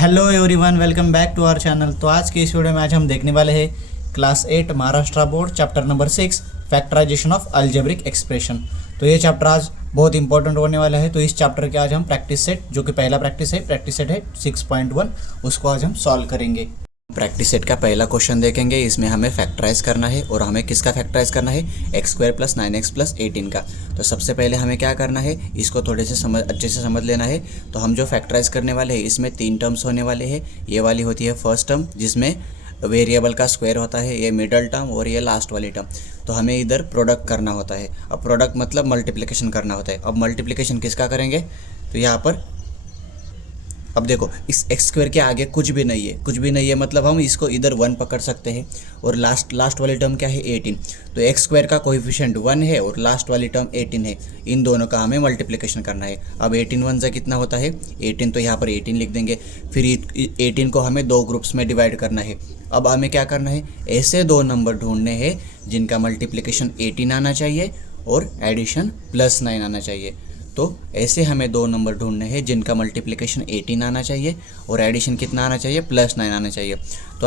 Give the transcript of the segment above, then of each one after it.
Hello everyone, welcome back to our channel. तो आज की इस वीडियो में आज हम देखने वाले हैं class 8 Maharashtra board chapter number 6 factorisation of algebraic expression. तो ये चैप्टर आज बहुत इंपॉर्टेंट होने वाला है। तो इस चैप्टर के आज हम प्रैक्टिस सेट, जो कि पहला प्रैक्टिस सेट है 6.1, उसको आज हम सॉल्व करेंगे। प्रैक्टिस सेट का पहला क्वेश्चन देखेंगे। इसमें हमें फैक्टराइज करना है और हमें किसका फैक्टराइज करना है, x² + 9x + 18 का। तो सबसे पहले हमें क्या करना है, इसको थोड़े से अच्छे से समझ लेना है। तो हम जो फैक्टराइज करने वाले हैं इसमें 3 टर्म्स होने वाले हैं। ये वाली होती है फर्स्ट टर्म, जिसमें वेरिएबल का स्क्वायर होता है, ये मिडल टर्म और ये लास्ट वाली टर्म। तो हमें इधर प्रोडक्ट करना होता है। अब प्रोडक्ट मतलब मल्टीप्लिकेशन करना होता है। अब मल्टीप्लिकेशन किसका करेंगे, तो यहाँ पर अब देखो, इस x² के आगे कुछ भी नहीं है, मतलब हम इसको इधर 1 पकड़ सकते हैं। और लास्ट वाली टर्म क्या है, 18। तो x² का कोएफिशिएंट 1 है और लास्ट वाली टर्म 18 है। इन दोनों का हमें मल्टीप्लिकेशन करना है। अब 18 × 1 कितना होता है, 18। तो यहाँ पर 18 लिख देंगे। फिर 18 को हमें 2 ग्रुप्स में डिवाइड करना है। अब हमें क्या करना है, ऐसे 2 नंबर ढूंढने हैं जिनका मल्टीप्लिकेशन 18 आना चाहिए और एडिशन +9 आना चाहिए। तो ऐसे हमें 2 नंबर ढूंढने हैं जिनका मल्टीप्लिकेशन 18 आना चाहिए और एडिशन कितना आना चाहिए, +9 आना चाहिए। तो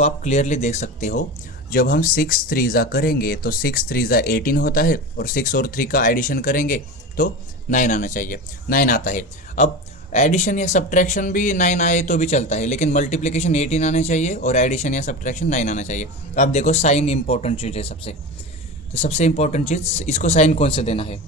आप क्लियरली देख सकते हो, जब हम 6 3 करेंगे तो 6 3 18 होता है और 6 और 3 का एडिशन करेंगे तो 9 आना चाहिए, 9 आता है। अब एडिशन या सब्ट्रैक्शन भी 9 आए तो भी चलता है, लेकिन मल्टीप्लिकेशन 18 आना चाहिए और एडिशन या सब्ट्रैक्शन 9 आना चाहिए। अब देखो, साइन इंपॉर्टेंट चीज़ है सबसे इंपॉर्टेंट चीज़, इसको साइन कौन से देना है।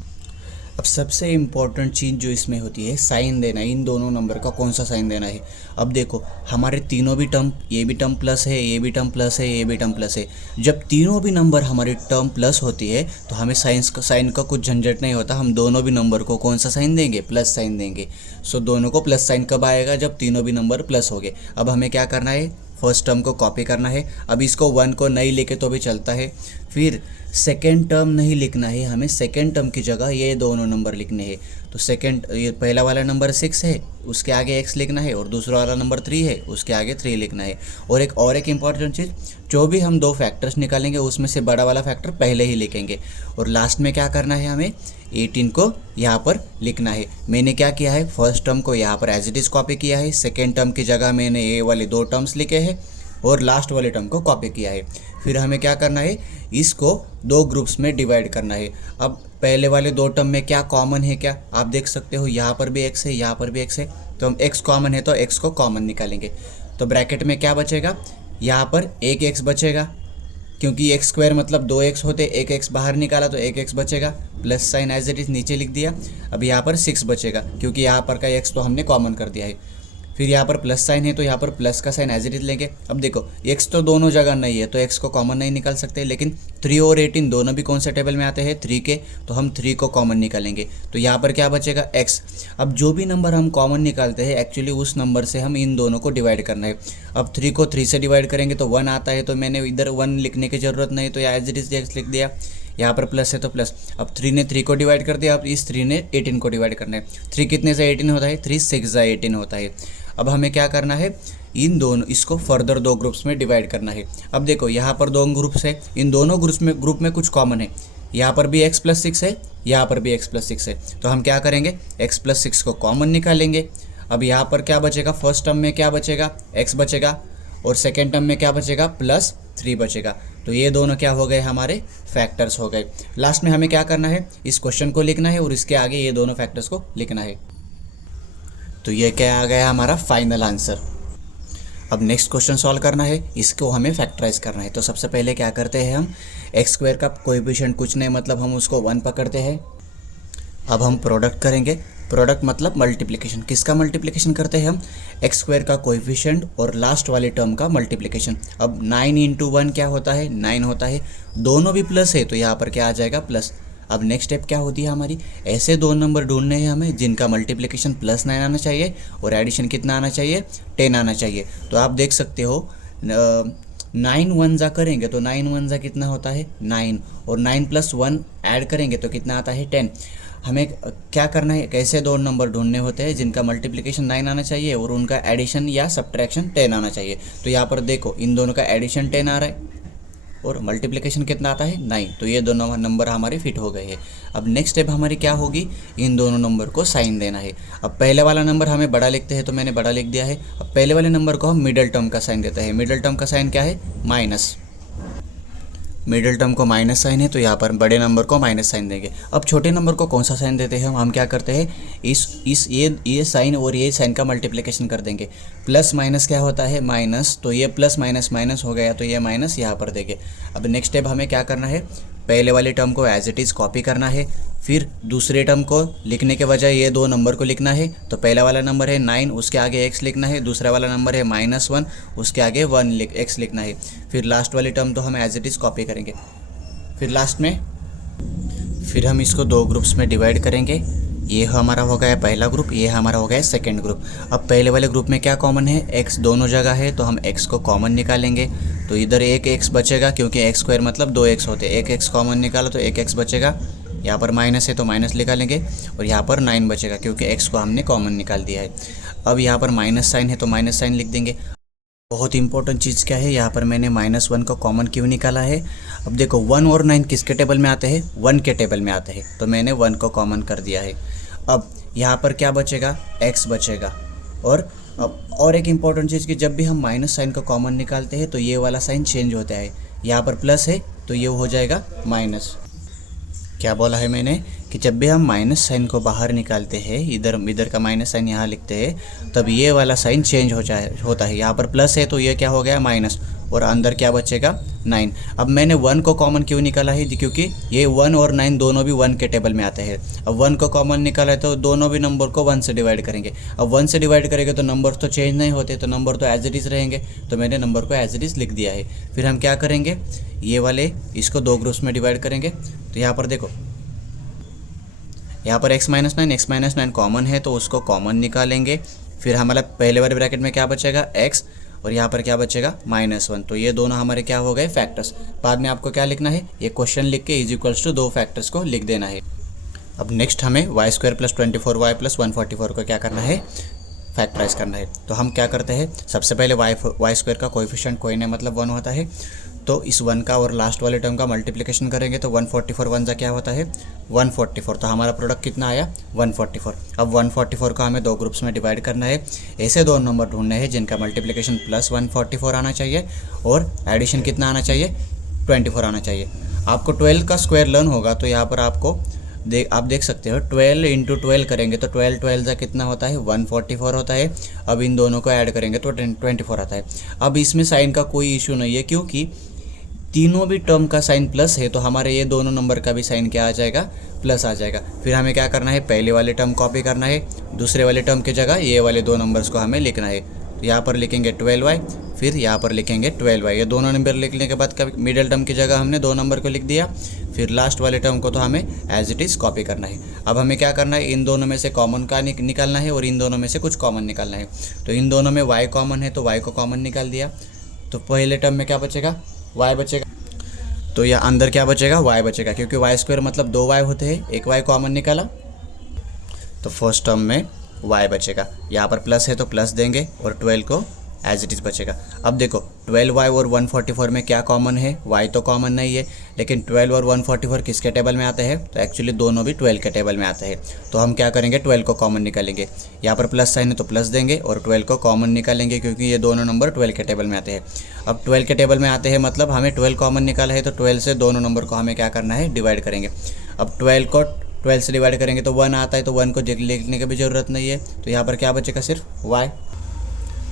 अब सबसे इम्पॉर्टेंट चीज़ जो इसमें होती है, साइन देना है। इन दोनों नंबर का कौन सा साइन देना है। अब देखो, हमारे तीनों भी टर्म, ये भी टर्म प्लस है, ये भी टर्म प्लस है, ये भी टर्म प्लस है। जब तीनों भी नंबर हमारी टर्म प्लस होती है तो हमें साइन का कुछ झंझट नहीं होता। हम दोनों भी नंबर को कौन सा साइन देंगे, प्लस साइन देंगे। सो दोनों को प्लस साइन कब आएगा, जब तीनों भी नंबर प्लस हो गए। अब हमें क्या करना है, फर्स्ट टर्म को कॉपी करना है। अब इसको 1 को नहीं लेके तो भी चलता है। फिर सेकेंड टर्म नहीं लिखना है, हमें सेकेंड टर्म की जगह ये दोनों नंबर लिखने हैं। तो ये पहला वाला नंबर 6 है, उसके आगे x लिखना है, और दूसरा वाला नंबर 3 है, उसके आगे 3 लिखना है। और एक इम्पॉर्टेंट चीज़, जो भी हम 2 फैक्टर्स निकालेंगे उसमें से बड़ा वाला फैक्टर पहले ही लिखेंगे। और लास्ट में क्या करना है, हमें 18 को यहाँ पर लिखना है। मैंने क्या किया है, फर्स्ट टर्म को यहाँ पर एज इट इज़ कॉपी किया है, सेकेंड टर्म की जगह मैंने ये वाले 2 टर्म्स लिखे हैं और लास्ट वाले टर्म को कॉपी किया है। फिर हमें क्या करना है, इसको 2 ग्रुप्स में डिवाइड करना है। अब पहले वाले 2 टर्म में क्या कॉमन है, क्या आप देख सकते हो, यहाँ पर भी x है, यहाँ पर भी x है। तो हम x कॉमन है तो x को कॉमन निकालेंगे। तो ब्रैकेट में क्या बचेगा, यहाँ पर एक x बचेगा, क्योंकि x² मतलब 2x होते, एक x बाहर निकाला तो एक x बचेगा, plus sign as it is नीचे लिख दिया। अब यहाँ पर 6 बचेगा, क्योंकि यहाँ पर का x तो हमने कॉमन कर दिया है। फिर यहाँ पर प्लस साइन है तो यहाँ पर प्लस का साइन एज इट इज लेंगे। अब देखो, x तो दोनों जगह नहीं है तो x को कॉमन नहीं निकाल सकते, लेकिन 3 और 18 दोनों भी कौन से टेबल में आते हैं, 3 के। तो हम 3 को कॉमन निकालेंगे। तो यहाँ पर क्या बचेगा, x। अब जो भी नंबर हम कॉमन निकालते हैं, एक्चुअली उस नंबर से हम इन दोनों को डिवाइड करना है। अब 3 को 3 से डिवाइड करेंगे तो 1 आता है, तो मैंने इधर 1 लिखने की ज़रूरत नहीं, तो एज इट इज x लिख दिया। यहाँ पर प्लस है तो प्लस। अब 3 ने 3 को डिवाइड कर दिया, अब इस 3 ने 18 को डिवाइड करना है। 3 कितने से 18 होता है, 3 6 18 होता है। अब हमें क्या करना है, इसको फर्दर 2 ग्रुप्स में डिवाइड करना है। अब देखो, यहाँ पर 2 ग्रुप्स है, इन दोनों ग्रुप में कुछ कॉमन है। यहाँ पर भी x + 6 है, यहाँ पर भी x + 6 है। तो हम क्या करेंगे, x + 6 को कॉमन निकालेंगे। अब यहाँ पर क्या बचेगा, फर्स्ट टर्म में क्या बचेगा, x बचेगा, और सेकेंड टर्म में क्या बचेगा, +3 बचेगा। तो ये दोनों क्या हो गए, हमारे फैक्टर्स हो गए। लास्ट में हमें क्या करना है, इस क्वेश्चन को लिखना है और इसके आगे ये दोनों फैक्टर्स को लिखना है। तो ये क्या आ गया हमारा फाइनल आंसर। अब नेक्स्ट क्वेश्चन सॉल्व करना है, इसको हमें फैक्टराइज करना है। तो सबसे पहले क्या करते हैं, हम x² का कोएफिशिएंट कुछ नहीं, मतलब हम उसको 1 पकड़ते हैं। अब हम प्रोडक्ट करेंगे। प्रोडक्ट मतलब मल्टीप्लिकेशन। किसका मल्टीप्लिकेशन करते हैं हम, x² का कोएफिशिएंट और लास्ट वाले टर्म का मल्टीप्लिकेशन। अब 9 × 1 क्या होता है, 9 होता है। दोनों भी प्लस है तो यहाँ पर क्या आ जाएगा, प्लस। अब नेक्स्ट स्टेप क्या होती है हमारी, ऐसे 2 नंबर ढूंढने हैं हमें जिनका मल्टीप्लिकेशन +9 आना चाहिए और एडिशन कितना आना चाहिए, 10 आना चाहिए। तो आप देख सकते हो, 9 1 करेंगे तो 9 1 कितना होता है, 9, और 9 + 1 ऐड करेंगे तो कितना आता है, 10। हमें क्या करना है, कैसे 2 नंबर ढूंढने होते हैं जिनका मल्टीप्लिकेशन 9 आना चाहिए और उनका एडिशन या सब्ट्रैक्शन 10 आना चाहिए। तो यहाँ पर देखो, इन दोनों का एडिशन 10 आ रहा है और मल्टीप्लिकेशन कितना आता है 9, तो ये दोनों नंबर हमारे फिट हो गए हैं। अब नेक्स्ट स्टेप हमारी क्या होगी, इन दोनों नंबर को साइन देना है। अब पहले वाला नंबर हमें बड़ा लिखते हैं, तो मैंने बड़ा लिख दिया है। अब पहले वाले नंबर को हम मिडल टर्म का साइन देते हैं। मिडल टर्म का साइन क्या है, माइनस। मिडिल टर्म को माइनस साइन है, तो यहाँ पर बड़े नंबर को माइनस साइन देंगे। अब छोटे नंबर को कौन सा साइन देते हैं, हम क्या करते हैं, इस ये साइन और ये साइन का मल्टीप्लिकेशन कर देंगे। प्लस माइनस क्या होता है, माइनस, तो ये प्लस माइनस माइनस हो गया, तो ये माइनस यहाँ पर देंगे। अब नेक्स्ट स्टेप हमें क्या करना है, पहले वाले टर्म को एज इट इज़ कॉपी करना है, फिर दूसरे टर्म को लिखने के बजाय ये दो नंबर को लिखना है। तो पहला वाला नंबर है 9, उसके आगे x लिखना है। दूसरा वाला नंबर है -1, उसके आगे 1 x लिखना है। फिर लास्ट वाली टर्म तो हम एज इट इज़ कॉपी करेंगे। फिर लास्ट में फिर हम इसको दो ग्रुप्स में डिवाइड करेंगे। ये हमारा हो गया पहला ग्रुप, ये हमारा हो गया सेकंड ग्रुप। अब पहले वाले ग्रुप में क्या कॉमन है, x दोनों जगह है, तो हम x को कॉमन निकालेंगे। तो इधर एक x बचेगा, क्योंकि x स्क्वायर मतलब 2x होते हैं। एक x कॉमन निकालो तो एक x बचेगा। यहाँ पर माइनस है तो माइनस निकालेंगे, और यहाँ पर 9 बचेगा, क्योंकि x को हमने कॉमन निकाल दिया है। अब यहाँ पर माइनस साइन है तो माइनस साइन लिख देंगे। बहुत इंपॉर्टेंट चीज़ क्या है, यहाँ पर मैंने -1 को कॉमन क्यों निकाला है। अब देखो 1 और 9 किसके टेबल में आते हैं, 1 के टेबल में आते हैं, तो मैंने 1 को कॉमन कर दिया है। अब यहाँ पर क्या बचेगा, x बचेगा। और एक इम्पॉर्टेंट चीज़ कि जब भी हम माइनस साइन को कॉमन निकालते हैं तो ये वाला साइन चेंज होता है। यहाँ पर प्लस है तो ये हो जाएगा माइनस। क्या बोला है मैंने कि जब भी हम माइनस साइन को बाहर निकालते हैं, इधर का माइनस साइन यहाँ लिखते हैं, तब ये वाला साइन चेंज होता है। यहाँ पर प्लस है तो ये क्या हो गया, माइनस, और अंदर क्या बचेगा, 9। अब मैंने 1 को कॉमन क्यों निकाला है, क्योंकि ये 1 और 9 दोनों भी 1 के टेबल में आते हैं। अब 1 को कॉमन निकाला है तो दोनों भी नंबर को 1 से डिवाइड करेंगे। अब 1 से डिवाइड करेंगे तो नंबर तो चेंज नहीं होते, तो नंबर तो एज इट इज़ रहेंगे, तो मैंने नंबर को एज इट इज़ लिख दिया है। फिर हम क्या करेंगे, ये वाले इसको दो ग्रुप्स में डिवाइड करेंगे। तो यहाँ पर देखो, यहाँ पर x - 9 कॉमन है, तो उसको कॉमन निकालेंगे। फिर हमारा पहले वाले ब्रैकेट में क्या बचेगा, x, और यहाँ पर क्या बचेगा, -1। तो ये दोनों हमारे क्या हो गए, फैक्टर्स। बाद में आपको क्या लिखना है, ये क्वेश्चन लिख के = 2 फैक्टर्स को लिख देना है। अब नेक्स्ट हमें y² + 24y + 144 को क्या करना है, फैक्टराइज करना है। तो हम क्या करते हैं, सबसे पहले y² का कोएफिशिएंट कोई नहीं मतलब 1 होता है, तो इस 1 का और लास्ट वाले टर्म का मल्टीप्लिकेशन करेंगे तो 144 1 क्या होता है, 144। तो हमारा प्रोडक्ट कितना आया, 144। अब 144 को हमें दो ग्रुप्स में डिवाइड करना है। ऐसे दो नंबर ढूंढने हैं जिनका मल्टीप्लिकेशन +144 आना चाहिए और एडिशन कितना आना चाहिए, 24 आना चाहिए। आपको 12 का स्क्वायर लर्न होगा, तो यहाँ पर आप देख सकते हो 12 × 12 करेंगे तो 12 कितना होता है, 144 होता है। अब इन दोनों को ऐड करेंगे तो 24 आता है। अब इसमें साइन का कोई इशू नहीं है, क्योंकि तीनों भी टर्म का साइन प्लस है, तो हमारे ये दोनों नंबर का भी साइन क्या आ जाएगा, प्लस आ जाएगा। फिर हमें क्या करना है, पहले वाले टर्म कॉपी करना है, दूसरे वाले टर्म की जगह ये वाले दो नंबर्स को हमें लिखना है। तो यहाँ पर लिखेंगे 12y, फिर यहाँ पर लिखेंगे 12y। ये दोनों नंबर लिखने के बाद मिडिल टर्म की जगह हमने दो नंबर को लिख दिया। फिर लास्ट वाले टर्म को तो हमें एज इट इज़ कॉपी करना है। अब हमें क्या करना है, इन दोनों में से कॉमन का निकालना है और इन दोनों में से कुछ कॉमन निकालना है। तो इन दोनों में y कॉमन है, तो y को कॉमन निकाल दिया। तो पहले टर्म में क्या बचेगा, y बचेगा। तो यह अंदर क्या बचेगा, y बचेगा, क्योंकि y² मतलब 2y होते हैं, एक y कॉमन निकाला, तो फर्स्ट टर्म में y बचेगा। यहाँ पर प्लस है तो प्लस देंगे और 12 को एज इट इज़ बचेगा। अब देखो 12y और 144 में क्या कॉमन है, y तो कॉमन नहीं है, लेकिन 12 और 144 किसके टेबल में आते हैं, तो एक्चुअली दोनों भी 12 के टेबल में आते हैं। तो हम क्या करेंगे, 12 को कॉमन निकालेंगे। यहाँ पर प्लस साइन है तो प्लस देंगे और 12 को कॉमन निकालेंगे, क्योंकि ये दोनों नंबर 12 के टेबल में आते हैं। अब 12 के टेबल में आते हैं मतलब हमें 12 कॉमन निकाला है, तो 12 से दोनों नंबर को हमें क्या करना है, डिवाइड करेंगे। अब 12 को 12 से डिवाइड करेंगे तो 1 आता है, तो 1 को लिखने की भी ज़रूरत नहीं है। तो यहाँ पर क्या बचेगा, सिर्फ y,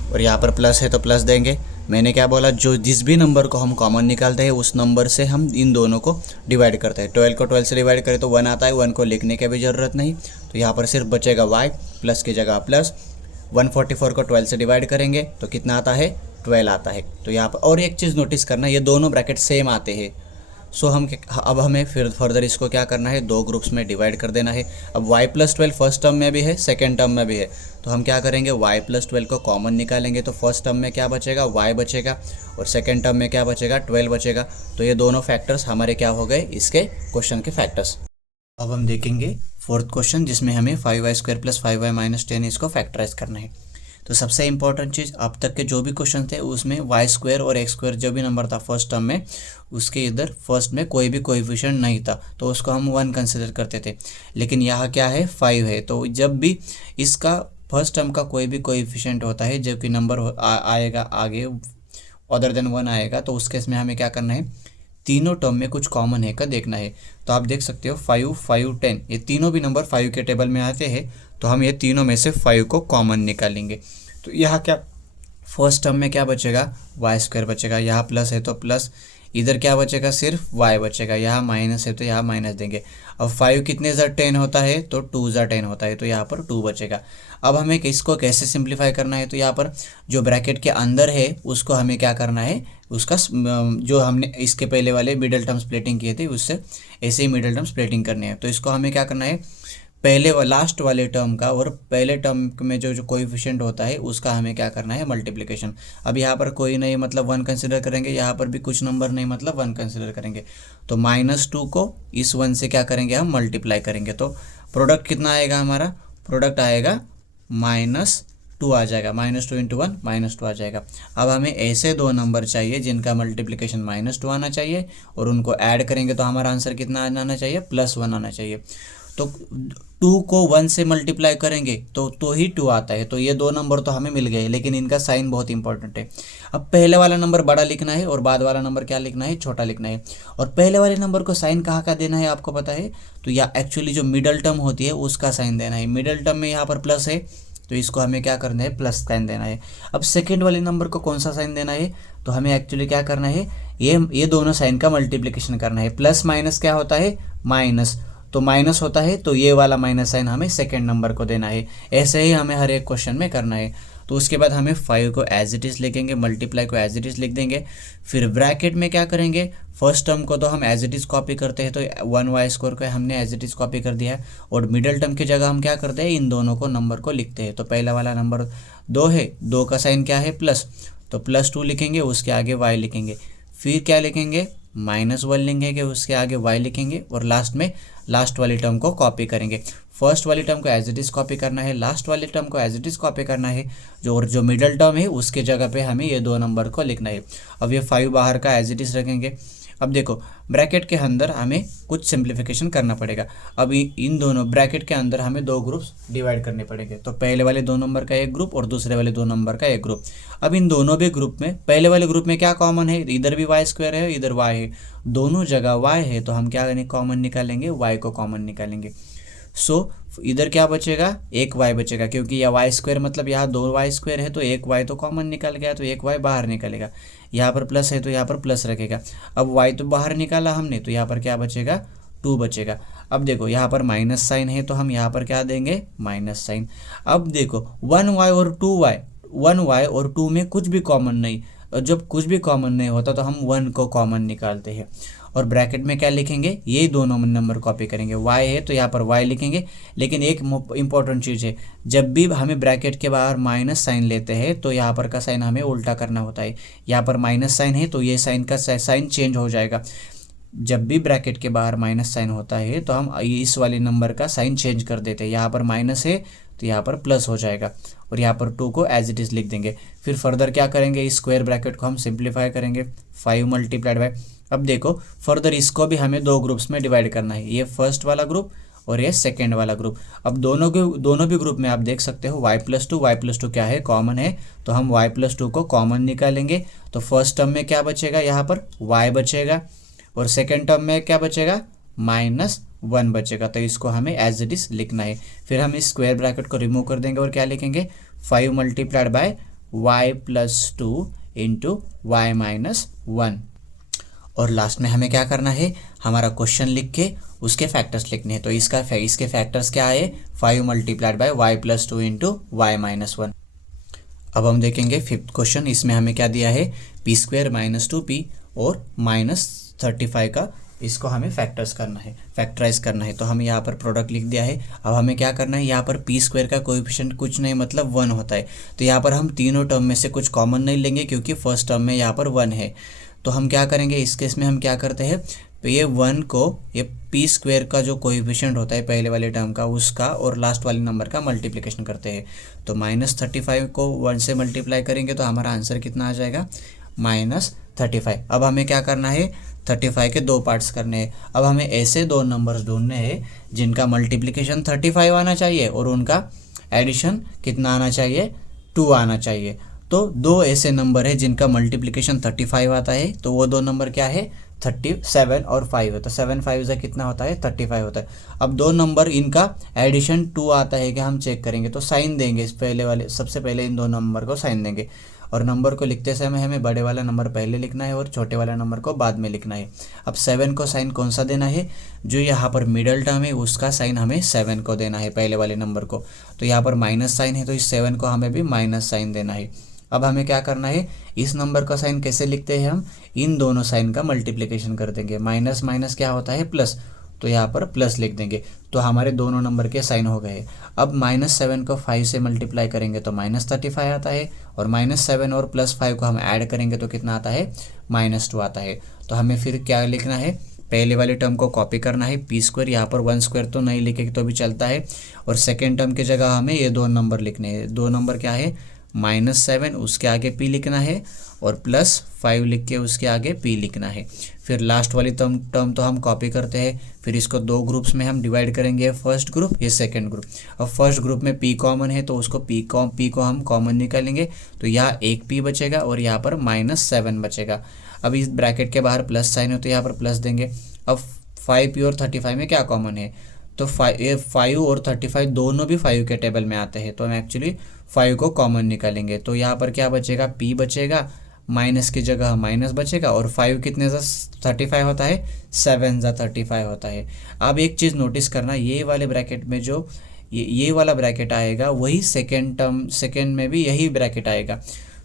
और यहाँ पर प्लस है तो प्लस देंगे। मैंने क्या बोला, जो जिस भी नंबर को हम कॉमन निकालते हैं उस नंबर से हम इन दोनों को डिवाइड करते हैं। 12 को 12 से डिवाइड करें तो 1 आता है, 1 को लिखने की भी ज़रूरत नहीं। तो यहाँ पर सिर्फ बचेगा y, प्लस की जगह प्लस। 144 को 12 से डिवाइड करेंगे तो कितना आता है, 12 आता है। तो यहाँ पर और एक चीज़ नोटिस करना, ये दोनों ब्रैकेट सेम आते हैं। सो अब हमें फिर फर्दर इसको क्या करना है, दो ग्रुप्स में डिवाइड कर देना है। अब y + 12 फर्स्ट टर्म में भी है, सेकेंड टर्म में भी है, तो हम क्या करेंगे, y + 12 को कॉमन निकालेंगे। तो फर्स्ट टर्म में क्या बचेगा, y बचेगा, और सेकेंड टर्म में क्या बचेगा, 12 बचेगा। तो ये दोनों फैक्टर्स हमारे क्या हो गए, इसके क्वेश्चन के फैक्टर्स। अब हम देखेंगे फोर्थ क्वेश्चन, जिसमें हमें 5y² + 5y - 10 इसको फैक्टराइज करना है। तो सबसे इंपॉर्टेंट चीज़, अब तक के जो भी क्वेश्चन थे उसमें वाई स्क्वायर और एक्स स्क्वायर जो भी नंबर था फर्स्ट टर्म में, उसके इधर फर्स्ट में कोई भी कोएफिशिएंट नहीं था तो उसको हम 1 कंसिडर करते थे। लेकिन यहाँ क्या है, 5 है। तो जब भी इसका फर्स्ट टर्म का कोई भी कोएफिशिएंट होता है जो कि नंबर आएगा आगे अदर देन 1 आएगा, तो उस केस में हमें क्या करना है, तीनों टर्म में कुछ कॉमन है का देखना है। तो आप देख सकते हो 5, 5, 10 ये तीनों भी नंबर 5 के टेबल में आते हैं, तो हम ये तीनों में से 5 को कॉमन निकालेंगे। तो यहाँ क्या फर्स्ट टर्म में क्या बचेगा, वाई स्क्वायर बचेगा, यहाँ प्लस है तो प्लस, इधर क्या बचेगा, सिर्फ वाई बचेगा, यहाँ माइनस है तो यहाँ माइनस देंगे। अब 5 कितने ज़र 10 होता है, तो 2 ज़र 10 होता है, तो यहाँ पर 2 बचेगा। अब हमें इसको कैसे सिंप्लीफाई करना है, तो यहाँ पर जो ब्रैकेट के अंदर है उसको हमें क्या करना है, उसका जो हमने इसके पहले वाले मिडल टर्म स्प्लिटिंग किए थे उससे ऐसे ही मिडल टर्म स्प्लिटिंग करनी है। तो इसको हमें क्या करना है, पहले लास्ट वाले टर्म का और पहले टर्म में जो कोएफिशिएंट होता है उसका हमें क्या करना है, मल्टीप्लिकेशन। अब यहाँ पर कोई नहीं मतलब 1 कंसिडर करेंगे, यहाँ पर भी कुछ नंबर नहीं मतलब 1 कंसिडर करेंगे। तो -2 को इस 1 से क्या करेंगे, हम मल्टीप्लाई करेंगे। तो प्रोडक्ट कितना आएगा, हमारा प्रोडक्ट आएगा -2 आ जाएगा, -2 × 1 -2 आ जाएगा। अब हमें ऐसे दो नंबर चाहिए जिनका मल्टीप्लिकेशन -2 आना चाहिए और उनको ऐड करेंगे तो हमारा आंसर कितना आना चाहिए, +1 आना चाहिए। तो 2 को 1 से मल्टीप्लाई करेंगे तो ही 2 आता है। तो ये दो नंबर तो हमें मिल गए, लेकिन इनका साइन बहुत इंपॉर्टेंट है। अब पहले वाला नंबर बड़ा लिखना है और बाद वाला नंबर क्या लिखना है, छोटा लिखना है। और पहले वाले नंबर को साइन कहाँ का देना है आपको पता है, तो या एक्चुअली जो मिडल टर्म होती है उसका साइन देना है। मिडल टर्म में यहाँ पर प्लस है तो इसको हमें क्या करना है, प्लस साइन देना है। अब सेकेंड वाले नंबर को कौन सा साइन देना है, तो हमें एक्चुअली क्या करना है, ये दोनों साइन का मल्टीप्लिकेशन करना है। प्लस माइनस क्या होता है, माइनस, तो माइनस होता है तो ये वाला माइनस साइन हमें सेकेंड नंबर को देना है। ऐसे ही हमें हर एक क्वेश्चन में करना है। तो उसके बाद हमें 5 को एज इट इज़ लिखेंगे, मल्टीप्लाई को एज इट इज़ लिख देंगे। फिर ब्रैकेट में क्या करेंगे, फर्स्ट टर्म को तो हम एज इट इज़ कॉपी करते हैं, तो 1y स्क्वायर को हमने एज इट इज़ कॉपी कर दिया है। और मिडल टर्म की जगह हम क्या करते हैं, इन दोनों को नंबर को लिखते हैं। तो पहला वाला नंबर 2 है, 2 का साइन क्या है, प्लस, तो +2 लिखेंगे, उसके आगे y लिखेंगे। फिर क्या लिखेंगे, -1 लिखेंगे, उसके आगे y लिखेंगे और लास्ट में लास्ट वाली टर्म को कॉपी करेंगे। फर्स्ट वाली टर्म को एज इट इज़ कॉपी करना है, लास्ट वाली टर्म को एज इट इज़ कॉपी करना है, जो मिडल टर्म है उसके जगह पे हमें ये दो नंबर को लिखना है। अब ये 5 बाहर का एज इट इज़ रखेंगे। अब देखो ब्रैकेट के अंदर हमें कुछ सिंप्लीफिकेशन करना पड़ेगा। अब इन दोनों ब्रैकेट के अंदर हमें दो ग्रुप्स डिवाइड करने पड़ेंगे। तो पहले वाले 2 नंबर का एक ग्रुप और दूसरे वाले 2 नंबर का एक ग्रुप। अब इन दोनों भी ग्रुप में पहले वाले ग्रुप में क्या कॉमन है, इधर भी वाई स्क्वायर है, इधर वाई है, दोनों जगह वाई है, तो हम क्या कॉमन निकालेंगे, वाई को कॉमन निकालेंगे। सो इधर क्या बचेगा, एक वाई बचेगा, क्योंकि यह वाई स्क्वायर मतलब यहाँ 2 वाई स्क्वायर है, तो एक वाई तो कॉमन निकल गया, तो एक वाई बाहर निकलेगा। यहाँ पर प्लस है तो यहाँ पर प्लस रखेगा। अब वाई तो बाहर निकाला हमने, तो यहाँ पर क्या बचेगा, 2 बचेगा। अब देखो यहाँ पर माइनस साइन है तो हम यहाँ पर क्या देंगे, माइनस साइन। अब देखो 1y और 2y, 1y और 2 में कुछ भी कॉमन नहीं, और जब कुछ भी कॉमन नहीं होता तो हम 1 को कॉमन निकालते हैं। और ब्रैकेट में क्या लिखेंगे, ये दोनों नंबर कॉपी करेंगे। y है तो यहाँ पर y लिखेंगे। लेकिन एक इंपॉर्टेंट चीज़ है, जब भी हमें ब्रैकेट के बाहर माइनस साइन लेते हैं तो यहाँ पर का साइन हमें उल्टा करना होता है। यहाँ पर माइनस साइन है तो ये साइन का साइन चेंज हो जाएगा। जब भी ब्रैकेट के बाहर माइनस साइन होता है तो हम इस वाले नंबर का साइन चेंज कर देते हैं। यहाँ पर माइनस है तो यहाँ पर प्लस हो जाएगा और यहाँ पर 2 को एज इट इज़ लिख देंगे। फिर फर्दर क्या करेंगे, इस स्क्वायर ब्रैकेट को हम सिंप्लीफाई करेंगे, 5 मल्टीप्लाइड बाय। अब देखो फर्दर इसको भी हमें 2 ग्रुप्स में डिवाइड करना है, ये फर्स्ट वाला ग्रुप और ये सेकेंड वाला ग्रुप। अब दोनों भी ग्रुप में आप देख सकते हो y+2 क्या है, कॉमन है, तो हम y+2 को कॉमन निकालेंगे। तो फर्स्ट टर्म में क्या बचेगा, यहाँ पर y बचेगा और सेकेंड टर्म में क्या बचेगा, -1 बचेगा। तो इसको हमें एज इट इज़ लिखना है। फिर हम इस स्क्वायर ब्रैकेट को रिमूव कर देंगे और क्या लिखेंगे, 5 multiplied by y+2 into y-1। और लास्ट में हमें क्या करना है, हमारा क्वेश्चन लिख के उसके फैक्टर्स लिखने हैं। तो इसके फैक्टर्स क्या आए, 5 multiplied by y+2 into y-1। अब हम देखेंगे 5th क्वेश्चन। इसमें हमें क्या दिया है, p² - 2p और -35 का इसको हमें फैक्टराइज करना है। तो हम यहाँ पर प्रोडक्ट लिख दिया है। अब हमें क्या करना है, यहाँ पर p² का कोएफिशिएंट कुछ नहीं मतलब 1 होता है। तो यहाँ पर हम तीनों टर्म में से कुछ कॉमन नहीं लेंगे क्योंकि फर्स्ट टर्म में यहाँ पर 1 है। तो हम क्या करेंगे, इस केस में हम क्या करते हैं, तो ये 1 को ये पी स्क्वायर का जो कोएफिशिएंट होता है पहले वाले टर्म का उसका और लास्ट वाले नंबर का मल्टीप्लिकेशन करते हैं। तो -35 को 1 से मल्टीप्लाई करेंगे तो हमारा आंसर कितना आ जाएगा, -35। अब हमें क्या करना है, 35 के 2 पार्ट्स करने हैं। अब हमें ऐसे 2 नंबर्स ढूंढने हैं जिनका मल्टीप्लिकेशन 35 आना चाहिए और उनका एडिशन कितना आना चाहिए, 2 आना चाहिए। तो 2 ऐसे नंबर है जिनका मल्टीप्लिकेशन 35 आता है, तो वो 2 नंबर क्या है, 37 और 5 है। तो 7 5 से कितना होता है, 35 होता है। अब 2 नंबर इनका एडिशन 2 आता है कि हम चेक करेंगे, तो साइन देंगे इस पहले वाले, सबसे पहले इन 2 नंबर को साइन देंगे और नंबर को लिखते समय हमें बड़े वाला नंबर पहले लिखना है और छोटे वाला नंबर को बाद में लिखना है। अब 7 को साइन कौन सा देना है, जो यहाँ पर मिडल टर्म है उसका साइन हमें 7 को देना है, पहले वाले नंबर को। तो यहाँ पर माइनस साइन है तो इस 7 को हमें भी माइनस साइन देना है। अब हमें क्या करना है, इस नंबर का साइन कैसे लिखते हैं हम, इन दोनों साइन का मल्टीप्लिकेशन कर देंगे। माइनस माइनस क्या होता है, प्लस, तो यहाँ पर प्लस लिख देंगे। तो हमारे दोनों नंबर के साइन हो गए। अब -7 को 5 से मल्टीप्लाई करेंगे तो -35 आता है और -7 और +5 को हम ऐड करेंगे तो कितना आता है, -2 आता है। तो हमें फिर क्या लिखना है, पहले वाले टर्म को कॉपी करना है, पी स्क्वायर, यहाँ पर 1 स्क्वायर तो नहीं लिखे तो भी चलता है। और सेकेंड टर्म की जगह हमें ये 2 नंबर लिखने हैं। 2 नंबर क्या है, -7 उसके आगे p लिखना है और +5 लिख के उसके आगे p लिखना है। फिर लास्ट वाली टर्म तो हम कॉपी करते हैं, फिर इसको 2 ग्रुप्स में हम डिवाइड करेंगे, फर्स्ट ग्रुप, ये सेकंड ग्रुप। अब फर्स्ट ग्रुप में p कॉमन है तो उसको p को हम कॉमन निकालेंगे, तो यहाँ एक p बचेगा और यहाँ पर -7 बचेगा। अब इस ब्रैकेट के बाहर प्लस साइन है तो यहाँ पर प्लस देंगे। अब 5p और 35 में क्या कॉमन है, तो 5 और 35 दोनों भी 5 के टेबल में आते हैं, तो हम एक्चुअली 5 को कॉमन निकालेंगे। तो यहाँ पर क्या बचेगा, p बचेगा, माइनस की जगह माइनस बचेगा और 5 कितने सा 35 होता है, 7 सा 35 होता है। अब एक चीज़ नोटिस करना, ये वाले ब्रैकेट में जो ये वाला ब्रैकेट आएगा वही सेकेंड में भी यही ब्रैकेट आएगा।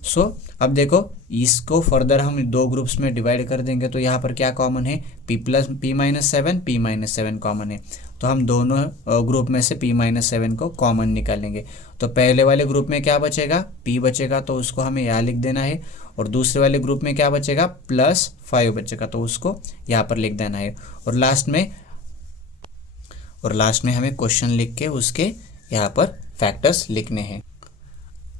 सो अब देखो इसको फर्दर हम 2 ग्रुप्स में डिवाइड कर देंगे तो यहाँ पर क्या कॉमन है, p-7 कॉमन है। तो हम दोनों ग्रुप में से p-7 को कॉमन निकालेंगे। तो पहले वाले ग्रुप में क्या बचेगा, p बचेगा तो उसको हमें यहाँ लिख देना है, और दूसरे वाले ग्रुप में क्या बचेगा, +5 बचेगा तो उसको यहाँ पर लिख देना है। और लास्ट में हमें क्वेश्चन लिख के उसके यहाँ पर फैक्टर्स लिखने हैं।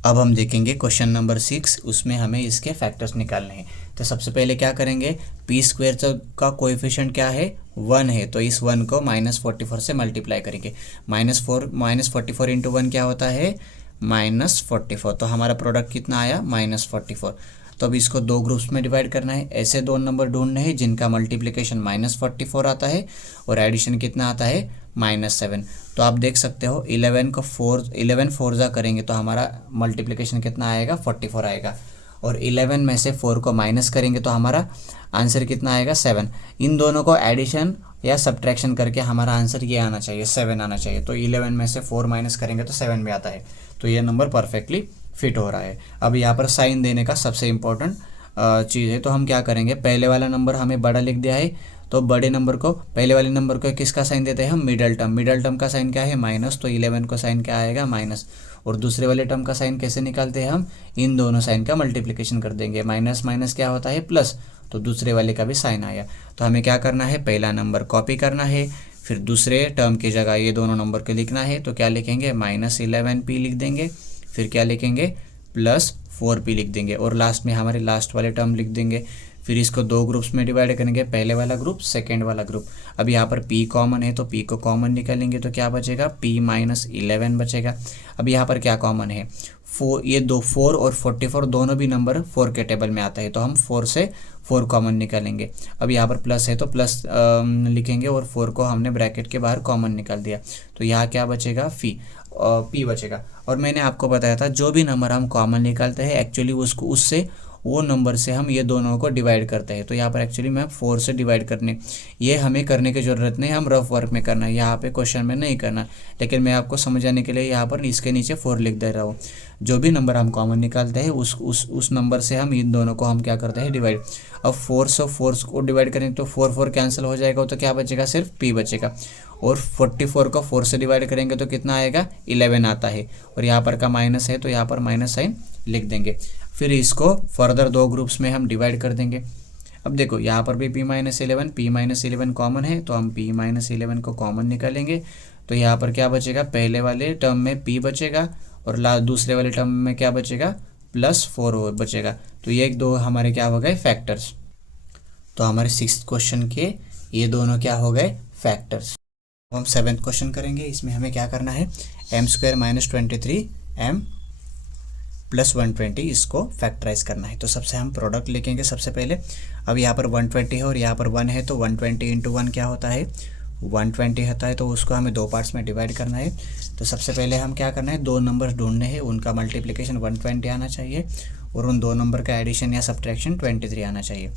अब हम देखेंगे क्वेश्चन नंबर 6, उसमें हमें इसके फैक्टर्स निकालने हैं। तो सबसे पहले क्या करेंगे, पी स्क्वायर का कोएफिशिएंट क्या है, 1 है, तो इस 1 को -44 से मल्टीप्लाई करेंगे। -44 इंटू 1 क्या होता है, -44। तो हमारा प्रोडक्ट कितना आया, -44। तो अब इसको 2 ग्रुप्स में डिवाइड करना है। ऐसे 2 नंबर ढूंढने हैं जिनका मल्टीप्लिकेशन -44 आता है और एडिशन कितना आता है, -7। तो आप देख सकते हो 11 4 जा करेंगे तो हमारा मल्टीप्लिकेशन कितना आएगा, 44 आएगा। और 11 में से 4 को माइनस करेंगे तो हमारा आंसर कितना आएगा, 7। इन दोनों को एडिशन या सब्ट्रैक्शन करके हमारा आंसर ये आना चाहिए, 7 आना चाहिए। तो 11 में से 4 माइनस करेंगे तो 7 भी आता है। तो ये नंबर परफेक्टली फिट हो रहा है। अब यहाँ पर साइन देने का सबसे इम्पोर्टेंट चीज़ है, तो हम क्या करेंगे, पहले वाला नंबर हमें बड़ा लिख दिया है तो बड़े नंबर को, पहले वाले नंबर को किसका साइन देते हैं हम, मिडल टर्म का साइन क्या है, माइनस। तो 11 को साइन क्या आएगा, माइनस। और दूसरे वाले टर्म का साइन कैसे निकालते हैं हम, इन दोनों साइन का मल्टीप्लिकेशन कर देंगे। माइनस माइनस क्या होता है, प्लस, तो दूसरे वाले का भी साइन आया। तो हमें क्या करना है, पहला नंबर कॉपी करना है, फिर दूसरे टर्म की जगह ये दोनों नंबर को लिखना है। तो क्या लिखेंगे, -11p लिख देंगे, फिर क्या लिखेंगे, +4p लिख देंगे, और लास्ट में हमारे लास्ट वाले टर्म लिख देंगे। फिर इसको 2 ग्रुप्स में डिवाइड करेंगे, पहले वाला ग्रुप, सेकेंड वाला ग्रुप। अब यहाँ पर p कॉमन है तो p को कॉमन निकालेंगे तो क्या बचेगा, p-11 बचेगा। अब यहाँ पर क्या कॉमन है, 4 और 44 दोनों भी नंबर 4 के टेबल में आता है, तो हम 4 से 4 कॉमन निकालेंगे। अब यहाँ पर प्लस है तो प्लस लिखेंगे और 4 को हमने ब्रैकेट के बाहर कॉमन निकाल दिया। तो यहाँ क्या बचेगा, p बचेगा। और मैंने आपको बताया था जो भी नंबर हम कॉमन निकालते हैं एक्चुअली उससे वो नंबर से हम ये दोनों को डिवाइड करते हैं। तो यहाँ पर एक्चुअली मैं 4 से डिवाइड करने, ये हमें करने की ज़रूरत नहीं, हम रफ वर्क में करना है, यहाँ पे क्वेश्चन में नहीं करना। लेकिन मैं आपको समझाने के लिए यहाँ पर इसके नीचे 4 लिख दे रहा हूँ। जो भी नंबर हम कॉमन निकालते हैं उस नंबर से हम इन दोनों को हम क्या करते हैं, डिवाइड। अब 4 से 4 को डिवाइड करें तो 4 कैंसिल हो जाएगा, तो क्या बचेगा, सिर्फ p बचेगा। और 44 को 4 से डिवाइड करेंगे तो कितना आएगा, 11 आता है, और यहाँ पर का माइनस है तो यहाँ पर माइनस साइन लिख देंगे। फिर इसको फर्दर 2 ग्रुप्स में हम डिवाइड कर देंगे। अब देखो यहाँ पर भी p-11 कॉमन है, तो हम p-11 को कॉमन निकालेंगे। तो यहाँ पर क्या बचेगा, पहले वाले टर्म में p बचेगा और दूसरे वाले टर्म में क्या बचेगा, +4 बचेगा। तो ये एक दो हमारे क्या हो गए, फैक्टर्स। तो हमारे 6th क्वेश्चन के ये दोनों क्या हो गए, फैक्टर्स। अब हम 7th क्वेश्चन करेंगे। इसमें हमें क्या करना है, m² - 23 m + 120 इसको फैक्टराइज करना है। तो सबसे हम प्रोडक्ट लिखेंगे सबसे पहले। अब यहाँ पर 120 है और यहाँ पर 1 है, तो 120 × 1 क्या होता है, 120 होता है। तो उसको हमें दो पार्ट्स में डिवाइड करना है। तो सबसे पहले हम क्या करना है, दो नंबर्स ढूंढने हैं, उनका मल्टीप्लिकेशन 120 आना चाहिए और उन दो नंबर का एडिशन या सब्ट्रैक्शन 23 आना चाहिए।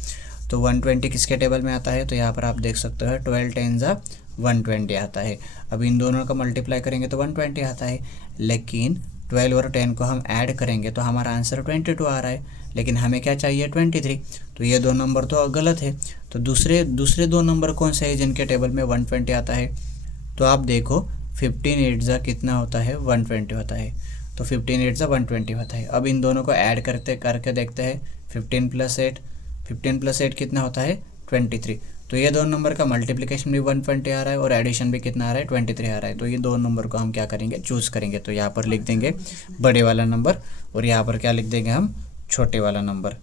तो 120 किसके टेबल में आता है, तो यहाँ पर आप देख सकते हो 12 10 120 आता है। अब इन दोनों का मल्टीप्लाई करेंगे तो 120 आता है, लेकिन 12 और 10 को हम ऐड करेंगे तो हमारा आंसर 22 आ रहा है, लेकिन हमें क्या चाहिए, 23। तो ये दो नंबर तो गलत है। तो दूसरे दो नंबर कौन से हैं जिनके टेबल में 120 आता है, तो आप देखो 15 8 कितना होता है, 120 होता है। तो 15 8 120 होता है। अब इन दोनों को ऐड करके देखते हैं, 15 + 8 कितना होता है, 23। तो ये दो नंबर का मल्टीप्लिकेशन भी 120 आ रहा है और एडिशन भी कितना आ रहा है, 23 आ रहा है। तो ये दो नंबर को हम क्या करेंगे, चूज़ करेंगे। तो यहाँ पर लिख देंगे बड़े वाला नंबर और यहाँ पर क्या लिख देंगे हम, छोटे वाला नंबर।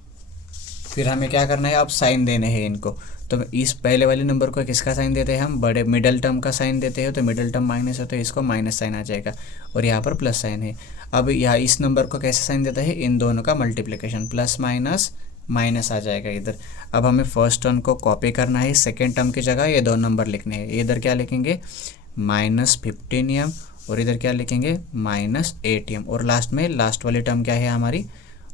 फिर हमें क्या करना है, अब साइन देने हैं इनको। तो इस पहले वाले नंबर को किसका साइन देते हैं हम, बड़े मिडल टर्म का साइन देते हैं। तो मिडल टर्म माइनस है तो इसको माइनस साइन आ जाएगा और यहाँ पर प्लस साइन है। अब यहाँ इस नंबर को कैसे साइन देता है, इन दोनों का मल्टीप्लिकेशन, प्लस माइनस माइनस आ जाएगा इधर। अब हमें फर्स्ट टर्म को कॉपी करना है, सेकेंड टर्म की जगह ये दो नंबर लिखने हैं। इधर क्या लिखेंगे, -15m और इधर क्या लिखेंगे, -8m और लास्ट में लास्ट वाली टर्म क्या है हमारी,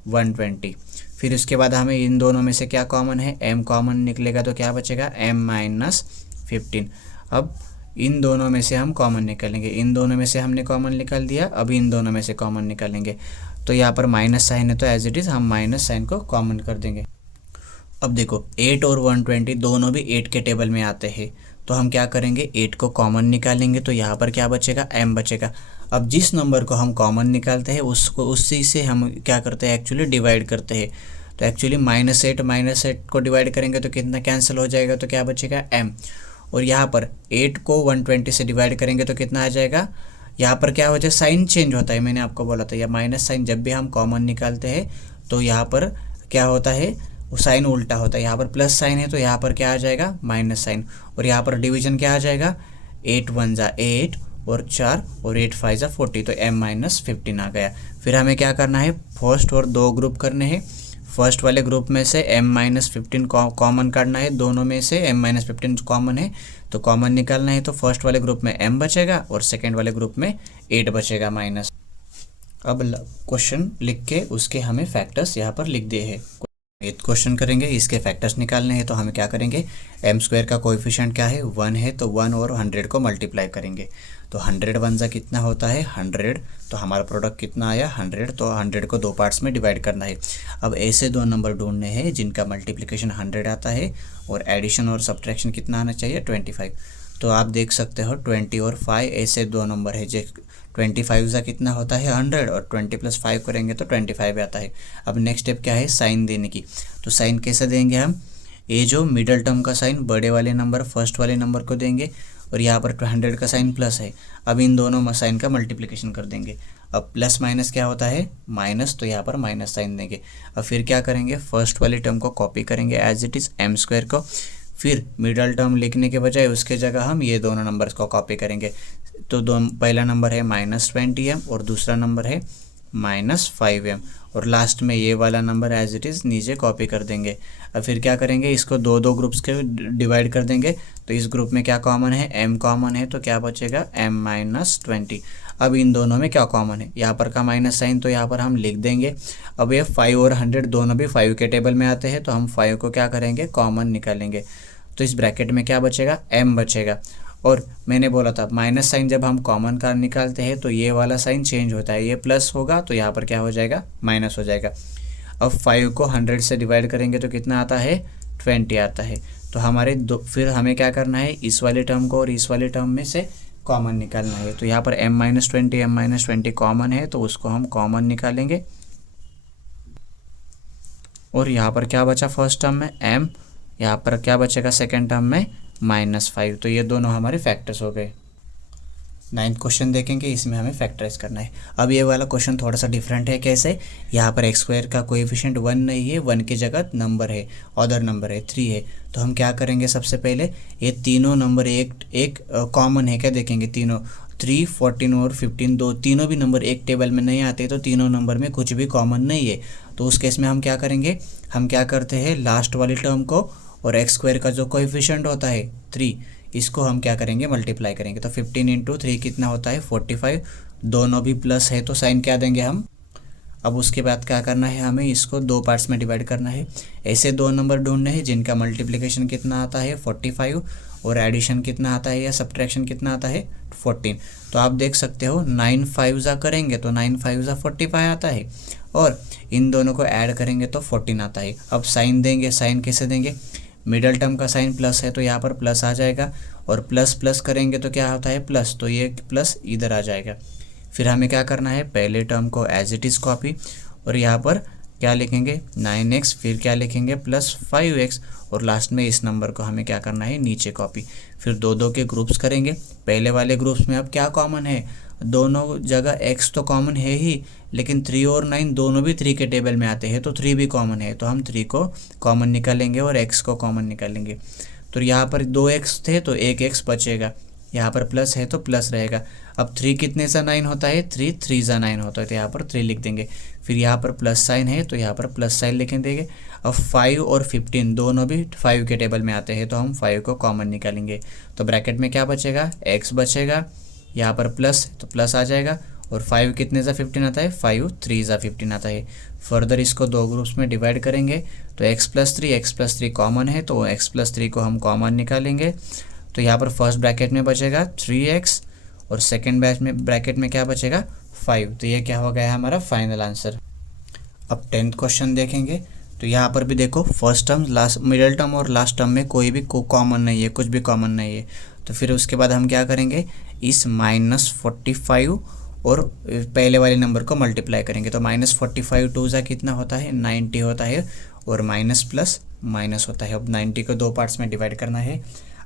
120। फिर उसके बाद हमें इन दोनों में से क्या कॉमन है, m कॉमन निकलेगा तो क्या बचेगा, m-15। अब इन दोनों में से हम कॉमन निकालेंगे, इन दोनों में से हमने कॉमन निकाल दिया, अब इन दोनों में से कॉमन निकालेंगे। तो यहाँ पर माइनस साइन है तो एज इट इज़ हम माइनस साइन को कॉमन कर देंगे। अब देखो 8 और 120 दोनों भी 8 के टेबल में आते हैं, तो हम क्या करेंगे, 8 को कॉमन निकालेंगे। तो यहाँ पर क्या बचेगा, m बचेगा। अब जिस नंबर को हम कॉमन निकालते हैं उसको उसी से हम क्या करते हैं, एक्चुअली डिवाइड करते हैं। तो एक्चुअली -8 को डिवाइड करेंगे तो कितना कैंसिल हो जाएगा, तो क्या बचेगा, m। और यहाँ पर 8 को 120 से डिवाइड करेंगे तो कितना आ जाएगा, यहाँ पर क्या हो जाए, साइन चेंज होता है। मैंने आपको बोला था, या माइनस साइन जब भी हम कॉमन निकालते हैं तो यहाँ पर क्या होता है, वो साइन उल्टा होता है। यहाँ पर प्लस साइन है तो यहाँ पर क्या आ जाएगा, माइनस साइन। और यहाँ पर डिवीजन क्या आ जाएगा, 8 1 8 और 4 और 8 5 40। तो m-15 आ गया। फिर हमें क्या करना है, फर्स्ट और दो ग्रुप करने हैं। फर्स्ट वाले ग्रुप में से m-15 कॉमन काटना है, दोनों में से m-15 कॉमन है तो कॉमन निकालना है। तो फर्स्ट वाले ग्रुप में m बचेगा और सेकंड वाले ग्रुप में 8 बचेगा माइनस। अब क्वेश्चन लिख के उसके हमें फैक्टर्स यहाँ पर लिख दिए हैं। 8th क्वेश्चन करेंगे, इसके फैक्टर्स निकालने हैं। तो हम क्या करेंगे, m² का कोएफिशिएंट क्या है, 1 है, तो 1 और 100 को मल्टीप्लाई करेंगे। तो 100 1 कितना होता है, 100। तो हमारा प्रोडक्ट कितना आया, 100। तो 100 को दो पार्ट्स में डिवाइड करना है। अब ऐसे दो नंबर ढूंढने हैं जिनका मल्टीप्लिकेशन 100 आता है और एडिशन और सब्ट्रैक्शन कितना आना चाहिए, 25। तो आप देख सकते हो 20 और 5 ऐसे दो नंबर है। जो 25 का कितना होता है, 100 और 20 + 5 करेंगे तो 25 आता है। अब नेक्स्ट स्टेप क्या है, साइन देने की। तो साइन कैसे देंगे हम, ये जो मिडल टर्म का साइन बड़े वाले नंबर फर्स्ट वाले नंबर को देंगे और यहाँ पर 100 का साइन प्लस है। अब इन दोनों साइन का मल्टीप्लिकेशन कर देंगे। अब प्लस माइनस क्या होता है, माइनस, तो यहाँ पर माइनस साइन देंगे। अब फिर क्या करेंगे, फर्स्ट वाले टर्म को कॉपी करेंगे एज इट इज़ m² को। फिर मिडल टर्म लिखने के बजाय उसके जगह हम ये दोनों नंबर्स को कॉपी करेंगे। तो पहला नंबर है -20m और दूसरा नंबर है -5m और लास्ट में ये वाला नंबर एज इट इज़ नीचे कॉपी कर देंगे। अब फिर क्या करेंगे, इसको दो ग्रुप्स के डिवाइड कर देंगे। तो इस ग्रुप में क्या कॉमन है, m कॉमन है, तो क्या बचेगा, m-20। अब इन दोनों में क्या कॉमन है, यहाँ पर का माइनस साइन, तो यहाँ पर हम लिख देंगे। अब ये 5 और 100 दोनों भी 5 के टेबल में आते हैं, तो हम 5 को क्या करेंगे, कॉमन निकालेंगे। तो इस ब्रैकेट में क्या बचेगा, m बचेगा। और मैंने बोला था माइनस साइन जब हम कॉमन का निकालते हैं तो ये वाला साइन चेंज होता है, ये प्लस होगा तो यहाँ पर क्या हो जाएगा, माइनस हो जाएगा। अब 5 को 100 से डिवाइड करेंगे तो कितना आता है, 20 आता है। तो हमारे फिर हमें क्या करना है, इस वाले टर्म को और इस वाले टर्म में से कॉमन निकालना है। तो यहाँ पर m-20 कॉमन है तो उसको हम कॉमन निकालेंगे। और यहाँ पर क्या बचा फर्स्ट टर्म में, m यहाँ पर क्या बचेगा सेकेंड टर्म में -5। तो ये दोनों हमारे फैक्टर्स हो गए। 9th क्वेश्चन देखेंगे, इसमें हमें फैक्टराइज करना है। अब ये वाला क्वेश्चन थोड़ा सा डिफरेंट है। कैसे? यहाँ पर एक्स स्क्वायर का कोएफिशिएंट 1 नहीं है, 1 की जगह नंबर है, अदर नंबर है 3 है। तो हम क्या करेंगे, सबसे पहले ये तीनों नंबर एक कॉमन है क्या देखेंगे। तीनों 3, 14 और 15 दो तीनों भी नंबर एक टेबल में नहीं आते, तो तीनों नंबर में कुछ भी कॉमन नहीं है। तो उस केस में हम क्या करेंगे, हम क्या करते हैं, लास्ट वाली टर्म को और एक्स स्क्वायर का जो कोएफिशिएंट होता है 3, इसको हम क्या करेंगे, मल्टीप्लाई करेंगे। तो 15 × 3 कितना होता है 45। दोनों भी प्लस है तो साइन क्या देंगे हम। अब उसके बाद क्या करना है, हमें इसको दो पार्ट्स में डिवाइड करना है। ऐसे दो नंबर ढूंढने हैं जिनका मल्टीप्लिकेशन कितना आता है 45 और एडिशन कितना आता है या सब्ट्रैक्शन कितना आता है 14। तो आप देख सकते हो 9 5 करेंगे तो 9 5 45 आता है, और इन दोनों को ऐड करेंगे तो 14 आता है। अब साइन देंगे, साइन कैसे देंगे, मिडल टर्म का साइन प्लस है तो यहाँ पर प्लस आ जाएगा, और प्लस प्लस करेंगे तो क्या होता है प्लस, तो ये प्लस इधर आ जाएगा। फिर हमें क्या करना है, पहले टर्म को एज इट इज़ कॉपी, और यहाँ पर क्या लिखेंगे 9x, फिर क्या लिखेंगे +5x, और लास्ट में इस नंबर को हमें क्या करना है नीचे कॉपी। फिर दो दो के ग्रुप्स करेंगे। पहले वाले ग्रुप्स में अब क्या कॉमन है, दोनों जगह x तो कॉमन है ही, लेकिन 3 और 9 दोनों भी 3 के टेबल में आते हैं, तो 3 भी कॉमन है, तो हम 3 को कॉमन निकालेंगे और x को कॉमन निकालेंगे। तो यहाँ पर 2x थे तो 1x बचेगा, यहाँ पर प्लस है तो प्लस रहेगा। अब 3 कितने सा 9 होता है, 3 3 सा 9 होता है, तो यहाँ पर 3 लिख देंगे। फिर यहाँ पर प्लस साइन है तो यहाँ पर प्लस साइन लिख देंगे। अब 5 और 15 दोनों भी 5 के टेबल में आते हैं, तो हम 5 को कॉमन निकालेंगे। तो ब्रैकेट में क्या बचेगा, x बचेगा, यहाँ पर प्लस तो प्लस आ जाएगा, और 5 कितने सा 15 आता है, 5 3 सा 15 आता है। फर्दर इसको दो ग्रुप्स में डिवाइड करेंगे तो x+3 कॉमन है, तो x+3 को हम कॉमन निकालेंगे। तो यहाँ पर फर्स्ट ब्रैकेट में बचेगा 3x, और सेकेंड ब्रैकेट में क्या बचेगा 5। तो ये क्या हो गया हमारा फाइनल आंसर। अब 10th क्वेश्चन देखेंगे। तो यहाँ पर भी देखो first term, last, middle term और लास्ट टर्म में कोई भी कॉमन नहीं है, कुछ भी कॉमन नहीं है। तो फिर उसके बाद हम क्या करेंगे, इस -45 और पहले वाले नंबर को मल्टीप्लाई करेंगे। तो -45 2 सा कितना होता है 90 होता है, और माइनस प्लस माइनस होता है। अब 90 को दो पार्ट्स में डिवाइड करना है।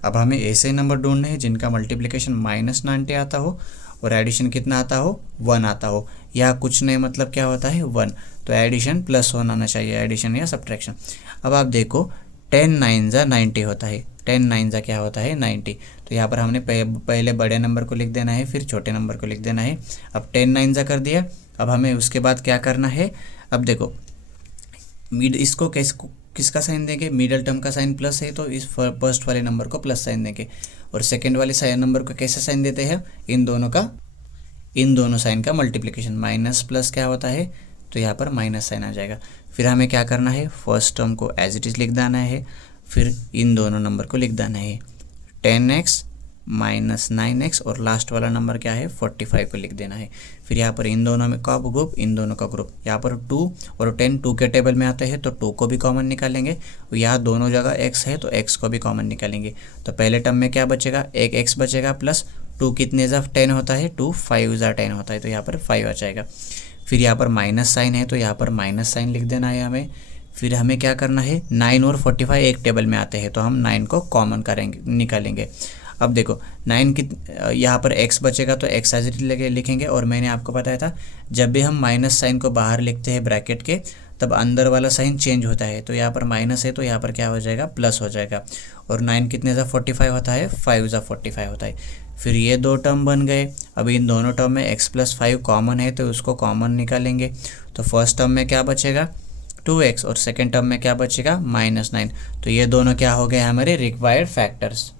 अब हमें ऐसे नंबर ढूंढने हैं जिनका मल्टीप्लिकेशन -90 आता हो और एडिशन कितना आता हो 1 आता हो, या कुछ नहीं, मतलब क्या होता है 1, तो एडिशन प्लस होना चाहिए, एडिशन या सब्ट्रैक्शन। अब आप देखो 10 9 ज़ा 90 होता है, 10 9 ज़ा क्या होता है 90। तो यहाँ पर हमने पहले बड़े नंबर को लिख देना है, फिर छोटे नंबर को लिख देना है। अब 10 9 ज़ा कर दिया। अब हमें उसके बाद क्या करना है, अब देखो इसको किसका साइन देंगे, मिडल टर्म का साइन प्लस है तो इस फर्स्ट वाले नंबर को प्लस साइन देंगे, और सेकेंड वाले साइन नंबर को कैसे साइन देते हैं, इन दोनों साइन का मल्टीप्लिकेशन, माइनस प्लस क्या होता है, तो यहाँ पर माइनस साइन आ जाएगा। फिर हमें क्या करना है, फर्स्ट टर्म को एज इट इज़ लिख देना है, फिर इन दोनों नंबर को लिख देना है 10x -9x, और लास्ट वाला नंबर क्या है 45 को लिख देना है। फिर यहाँ पर इन दोनों में का ग्रुप, इन दोनों का ग्रुप, यहाँ पर 2 और 10 2 के टेबल में आते हैं, तो 2 को भी कॉमन निकालेंगे। यहाँ दोनों जगह x है तो x को भी कॉमन निकालेंगे। तो पहले टर्म में क्या बचेगा, एक x बचेगा, प्लस 2 कितने ज़ा 10 होता है, 2 5 ज़ा 10 होता है, तो यहाँ पर 5 आ जाएगा। फिर यहाँ पर माइनस साइन है तो यहाँ पर माइनस साइन लिख देना है हमें। फिर हमें क्या करना है, 9 और 45 एक टेबल में आते हैं, तो हम 9 को कॉमन निकालेंगे। अब देखो 9 यहाँ पर x बचेगा तो x एज इट इज लिखेंगे, और मैंने आपको बताया था जब भी हम माइनस साइन को बाहर लिखते हैं ब्रैकेट के, तब अंदर वाला साइन चेंज होता है। तो यहाँ पर माइनस है तो यहाँ पर क्या हो जाएगा, प्लस हो जाएगा। और 9 कितने सा 45 होता है, 5 सा 45 होता है। फिर ये दो टर्म बन गए। अब इन दोनों टर्म में x+5 कॉमन है तो उसको कॉमन निकालेंगे। तो फर्स्ट टर्म में क्या बचेगा 2x, और सेकेंड टर्म में क्या बचेगा -9। तो ये दोनों क्या हो गए हमारे रिक्वायर्ड फैक्टर्स।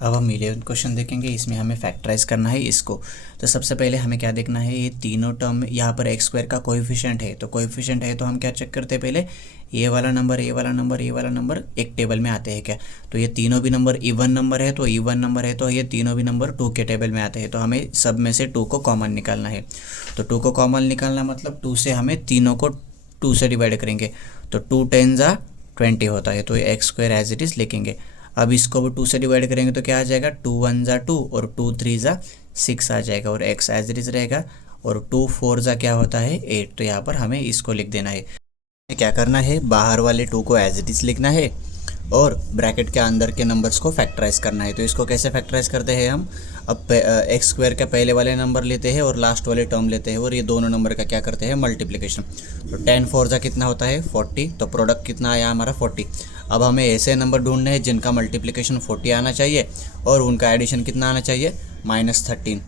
अब हम 11th क्वेश्चन देखेंगे, इसमें हमें फैक्टराइज करना है इसको। तो सबसे पहले हमें क्या देखना है, ये तीनों टर्म, यहाँ पर x स्क्वायर का कोएफिशिएंट है, तो कोएफिशिएंट है तो हम क्या चेक करते हैं, पहले ये वाला नंबर, ये वाला नंबर, ये वाला नंबर एक टेबल में आते हैं क्या। तो ये तीनों भी नंबर इवन नंबर है, तो इवन नंबर है तो ये तीनों भी नंबर 2 के टेबल में आते हैं, तो हमें सब में से 2 को कॉमन निकालना है। तो 2 को कॉमन निकालना मतलब 2 से हमें तीनों को 2 से डिवाइड करेंगे, तो 2 10 ज़ा 20 होता है, तो ये x square as it is लिखेंगे। अब इसको भी 2 से डिवाइड करेंगे तो क्या आ जाएगा, 2 1 ज़ा 2 और 2 3 ज़ा 6 आ जाएगा, और x एज इट इज़ रहेगा, और 2 4 ज़ा क्या होता है 8। तो यहाँ पर हमें इसको लिख देना है। क्या करना है, बाहर वाले 2 को एज इट इज़ लिखना है, और ब्रैकेट के अंदर के नंबर्स को फैक्टराइज करना है। तो इसको कैसे फैक्टराइज करते हैं हम, अब एक्स स्क्वायर का पहले वाले नंबर लेते हैं और लास्ट वाले टर्म लेते हैं और ये दोनों नंबर का क्या करते हैं, मल्टीप्लिकेशन। तो 10 4 जा कितना होता है 40, तो प्रोडक्ट कितना आया हमारा 40। अब हमें ऐसे नंबर ढूंढने हैं जिनका मल्टीप्लिकेशन 40 आना चाहिए और उनका एडिशन कितना आना चाहिए, -13।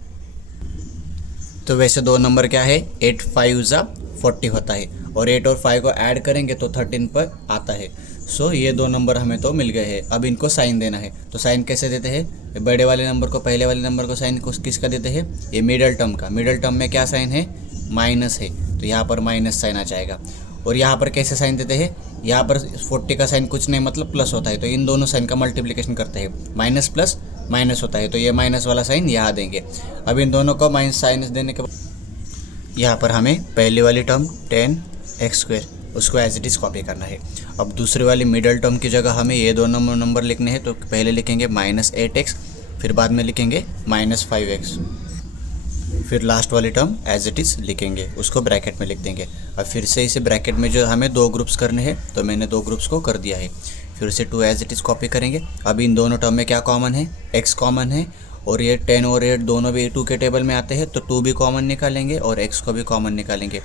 तो वैसे दो नंबर क्या है, 8 5 जा 40 होता है और 8 और 5 को ऐड करेंगे तो 13 पर आता है। सो ये दो नंबर हमें तो मिल गए हैं। अब इनको साइन देना है, तो साइन कैसे देते हैं, बड़े वाले नंबर को पहले वाले नंबर को साइन किसका देते हैं, ये मिडल टर्म का। मिडल टर्म में क्या साइन है, माइनस है, तो यहाँ पर माइनस साइन आ जाएगा। और यहाँ पर कैसे साइन देते हैं, यहाँ पर 40 का साइन कुछ नहीं मतलब प्लस होता है, तो इन दोनों साइन का मल्टीप्लिकेशन करते हैं, माइनस प्लस माइनस होता है, तो ये माइनस वाला साइन यहाँ देंगे। अब इन दोनों को माइनस साइन देने के बाद यहाँ पर हमें पहली वाली टर्म 10x² उसको एज इट इज़ कॉपी करना है। अब दूसरी वाली मिडल टर्म की जगह हमें ये दोनों नंबर लिखने हैं, तो पहले लिखेंगे -8x, फिर बाद में लिखेंगे -5x, फिर लास्ट वाली टर्म एज इट इज़ लिखेंगे, उसको ब्रैकेट में लिख देंगे। अब फिर से इसे ब्रैकेट में जो हमें दो ग्रुप्स करने हैं, तो मैंने दो ग्रुप्स को कर दिया है। फिर से 2 एज इट इज़ कॉपी करेंगे। अब इन दोनों टर्म में क्या कॉमन है, x कॉमन है और ये 10 और 8 दोनों भी 2 के टेबल में आते हैं, तो 2 भी कॉमन निकालेंगे और x को भी कॉमन निकालेंगे।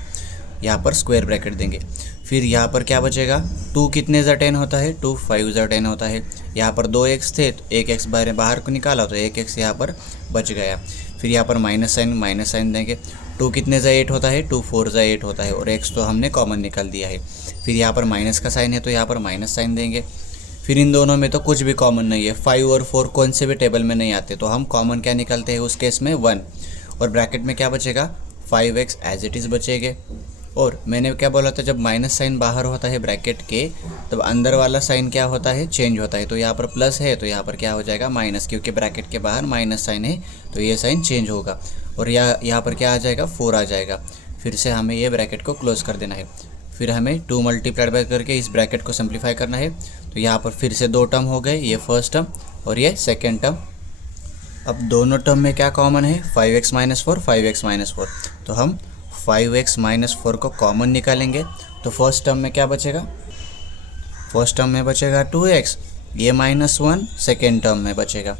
यहाँ पर स्क्वायर ब्रैकेट देंगे। फिर यहाँ पर क्या बचेगा, 2 कितने जा 10 होता है, 2 5 जा 10 होता है। यहाँ पर 2x थे तो 1x बाहर को निकाला तो 1x यहाँ पर बच गया। फिर यहाँ पर माइनस साइन देंगे। 2 कितने जा 8 होता है, 2 4 जा 8 होता है और x तो हमने कॉमन निकाल दिया है। फिर यहाँ पर माइनस का साइन है तो यहाँ पर माइनस साइन देंगे। फिर इन दोनों में तो कुछ भी कॉमन नहीं है, 5 और 4 कौन से भी टेबल में नहीं आते, तो हम कॉमन क्या निकालते हैं उस केस में 1। और ब्रैकेट में क्या बचेगा, 5x एज इट इज़ बचेंगे। और मैंने क्या बोला था, जब माइनस साइन बाहर होता है ब्रैकेट के, तब अंदर वाला साइन क्या होता है, चेंज होता है। तो यहाँ पर प्लस है तो यहाँ पर क्या हो जाएगा, माइनस, क्योंकि ब्रैकेट के बाहर माइनस साइन है तो ये साइन चेंज होगा। और यहाँ पर क्या आ जाएगा, 4 आ जाएगा। फिर से हमें ये ब्रैकेट को क्लोज कर देना है। फिर हमें 2 मल्टीप्लाइड बाय करके इस ब्रैकेट को सिंप्लीफाई करना है। तो यहाँ पर फिर से 2 टर्म हो गए, ये फर्स्ट टर्म और ये सेकेंड टर्म। अब दोनों टर्म में क्या कॉमन है, 5x - 4 5x - 4, तो हम 5x - 4 को कॉमन निकालेंगे। तो फर्स्ट टर्म में क्या बचेगा, फर्स्ट टर्म में बचेगा 2x, ये -1 सेकेंड टर्म में बचेगा।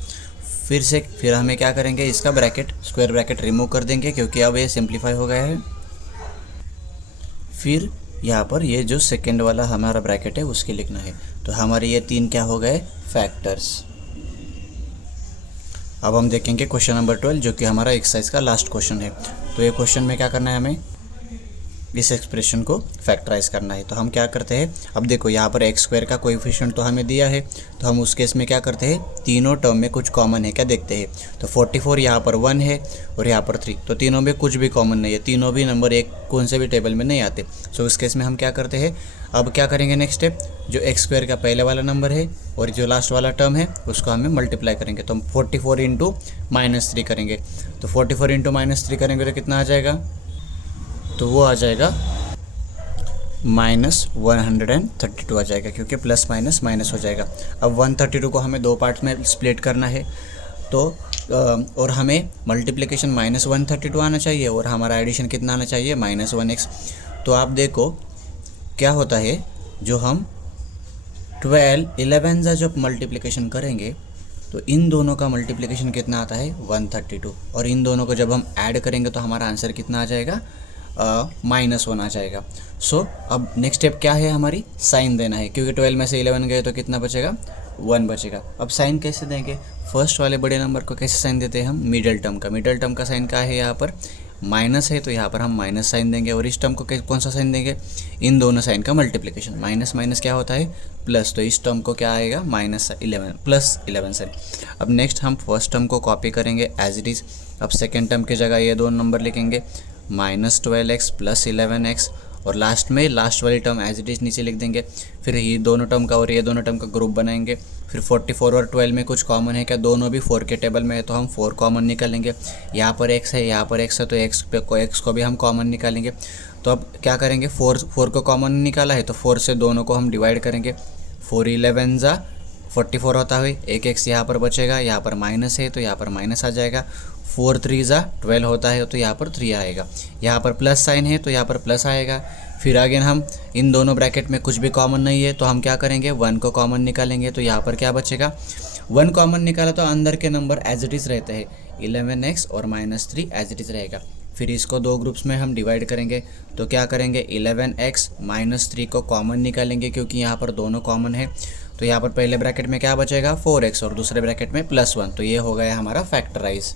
फिर हमें क्या करेंगे, इसका ब्रैकेट स्क्वायर ब्रैकेट रिमूव कर देंगे क्योंकि अब ये सिंप्लीफाई हो गया है। फिर यहाँ पर ये जो सेकेंड वाला हमारा ब्रैकेट है उसके लिखना है। तो हमारे ये 3 क्या हो गए, फैक्टर्स। अब हम देखेंगे क्वेश्चन नंबर 12 जो कि हमारा एक्सरसाइज का लास्ट क्वेश्चन है। तो ये क्वेश्चन में क्या करना है, हमें इस एक्सप्रेशन को फैक्टराइज करना है। तो हम क्या करते हैं, अब देखो यहाँ पर x² का कोएफिशिएंट तो हमें दिया है, तो हम उस केस में क्या करते हैं, तीनों टर्म में कुछ कॉमन है क्या देखते हैं। तो 44 यहाँ पर 1 है और यहाँ पर 3, तो तीनों में कुछ भी कॉमन नहीं है, तीनों भी नंबर एक कौन से भी टेबल में नहीं आते। सो उस केस में हम क्या करते हैं, अब क्या करेंगे नेक्स्ट स्टेप, जो x² का पहले वाला नंबर है और जो लास्ट वाला टर्म है उसको हमें मल्टीप्लाई करेंगे। तो हम 44 × -3 करेंगे। तो 44 × -3 करेंगे तो कितना आ जाएगा, तो वो आ जाएगा -132 आ जाएगा, क्योंकि प्लस माइनस माइनस हो जाएगा। अब 132 को हमें 2 पार्ट्स में स्प्लिट करना है। तो और हमें मल्टीप्लिकेशन -132 आना चाहिए और हमारा एडिशन कितना आना चाहिए, -1x। तो आप देखो क्या होता है, जो हम 12 11 का जब मल्टीप्लिकेशन करेंगे तो इन दोनों का मल्टीप्लिकेशन कितना आता है, 132, और इन दोनों को जब हम ऐड करेंगे तो हमारा आंसर कितना आ जाएगा, -1 आ जाएगा। सो अब नेक्स्ट स्टेप क्या है, हमारी साइन देना है, क्योंकि 12 में से 11 गए तो कितना बचेगा, 1 बचेगा। अब साइन कैसे देंगे, फर्स्ट वाले बड़े नंबर को कैसे साइन देते हैं हम, मिडल टर्म का साइन क्या है, यहाँ पर माइनस है तो यहाँ पर हम माइनस साइन देंगे। और इस टर्म को कौन सा साइन देंगे, इन दोनों साइन का मल्टीप्लिकेशन, माइनस माइनस क्या होता है, प्लस, तो इस टर्म को क्या आएगा, -11 +11 साइन। अब नेक्स्ट हम फर्स्ट टर्म को कॉपी करेंगे एज इट इज़। अब सेकेंड टर्म की जगह ये दो नंबर लिखेंगे, -12x + 11x, और लास्ट में लास्ट वाली टर्म एज इट इज़ नीचे लिख देंगे। फिर ये दोनों टर्म का और ये दोनों टर्म का ग्रुप बनाएंगे। फिर 44 और 12 में कुछ कॉमन है क्या, दोनों भी 4 के टेबल में है तो हम 4 कॉमन निकालेंगे। यहाँ पर x है, यहाँ पर x है, तो x को भी हम कॉमन निकालेंगे। तो अब क्या करेंगे, 4 को कॉमन निकाला है तो 4 से दोनों को हम डिवाइड करेंगे। 4 11 जा 44 होता है, एक x यहाँ पर बचेगा, यहाँ पर माइनस है तो यहाँ पर माइनस आ जाएगा। 4 3 ज़ा 12 होता है, तो यहाँ पर 3 आएगा। यहाँ पर प्लस साइन है तो यहाँ पर प्लस आएगा। फिर अगेन हम इन दोनों ब्रैकेट में कुछ भी कॉमन नहीं है तो हम क्या करेंगे, 1 को कॉमन निकालेंगे। तो यहाँ पर क्या बचेगा, 1 कॉमन निकाला तो अंदर के नंबर एज इट इज़ रहते हैं, 11x और -3 एज इट इज़ रहेगा। फिर इसको दो ग्रुप्स में हम डिवाइड करेंगे। तो क्या करेंगे, 11x -3 को कॉमन निकालेंगे क्योंकि यहाँ पर दोनों कॉमन है। तो यहाँ पर पहले ब्रैकेट में क्या बचेगा, 4x और दूसरे ब्रैकेट में +1। तो ये हो गया हमारा फैक्टराइज।